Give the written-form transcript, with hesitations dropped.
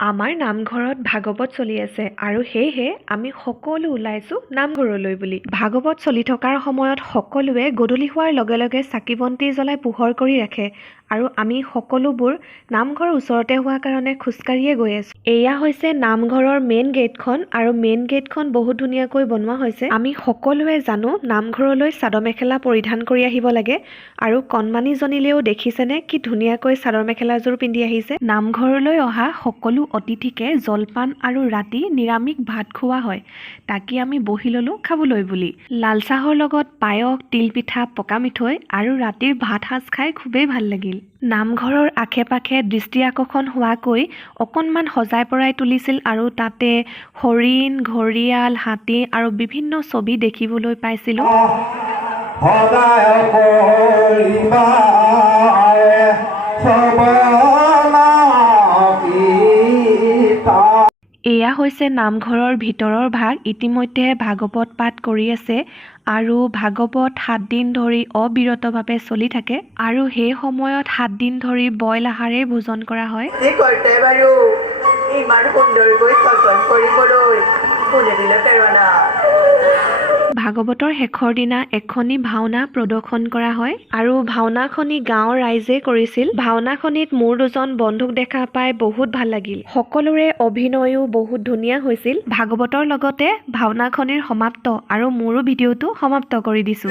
আমাৰ নামঘৰত ভাগৱত চলি আছে আৰু সেয়েহে আমি সকলো ওলাইছোঁ নামঘৰলৈ বুলি। ভাগৱত চলি থকাৰ সময়ত সকলোৱে গধূলি হোৱাৰ লগে লগে চাকি বন্তি জ্বলাই পোহৰ কৰি ৰাখে আৰু আমি সকলোবোৰ নামঘৰৰ ওচৰতে হোৱা কাৰণে খোজকাঢ়িয়ে গৈ আছোঁ। এয়া হৈছে নামঘৰৰ মেইন গেটখন আৰু মেইন গেটখন বহুত ধুনীয়াকৈ বনোৱা হৈছে। আমি সকলোৱে জানো নামঘৰলৈ চাদৰ মেখেলা পৰিধান কৰি আহিব লাগে আৰু কণমানিজনীলেও দেখিছেনে কি ধুনীয়াকৈ চাদৰ মেখেলাযোৰ পিন্ধি আহিছে। নামঘৰলৈ অহা সকলো অতিথিকে জলপান আৰু ৰাতি নিৰামিষ ভাত খোৱা হয়। তাকে আমি বহি ল'লোঁ খাবলৈ বুলি। লাল চাহৰ লগত পায়স, তিলপিঠা, পকা মিঠৈ আৰু ৰাতিৰ ভাত সাজ খাই খুবেই ভাল লাগিল। নামঘৰৰ আশে পাশে দৃষ্টি আকৰ্ষণ হোৱাকৈ অকণমান সজাই পৰাই তুলিছিল আৰু তাতে হৰিণ, ঘৰিয়াল, হাতী আৰু বিভিন্ন ছবি দেখিবলৈ পাইছিলোঁ। এয়া হৈছে নামঘৰৰ ভিতৰৰ ভাগ। ইতিমধ্যে ভাগৱত পাঠ কৰি আছে আৰু ভাগৱত 7 দিন ধৰি অবিৰতভাৱে চলি থাকে আৰু সেই সময়ত 7 দিন ধৰি বইল আহাৰেই ভোজন কৰা হয়। ভাগৱতৰ শেষৰ দিনা এখনি ভাওনা প্ৰদৰ্শন কৰা হয় আৰু ভাওনাখনি গাঁৱৰ ৰাইজে কৰিছিল। ভাওনাখনিত মোৰ 2জন বন্ধুক দেখা পাই বহুত ভাল লাগিল। সকলোৰে অভিনয়ো বহুত ধুনীয়া হৈছিল। ভাগৱতৰ লগতে ভাওনাখনিৰ সমাপ্ত আৰু মোৰো ভিডিঅ'টো সমাপ্ত কৰি দিছোঁ।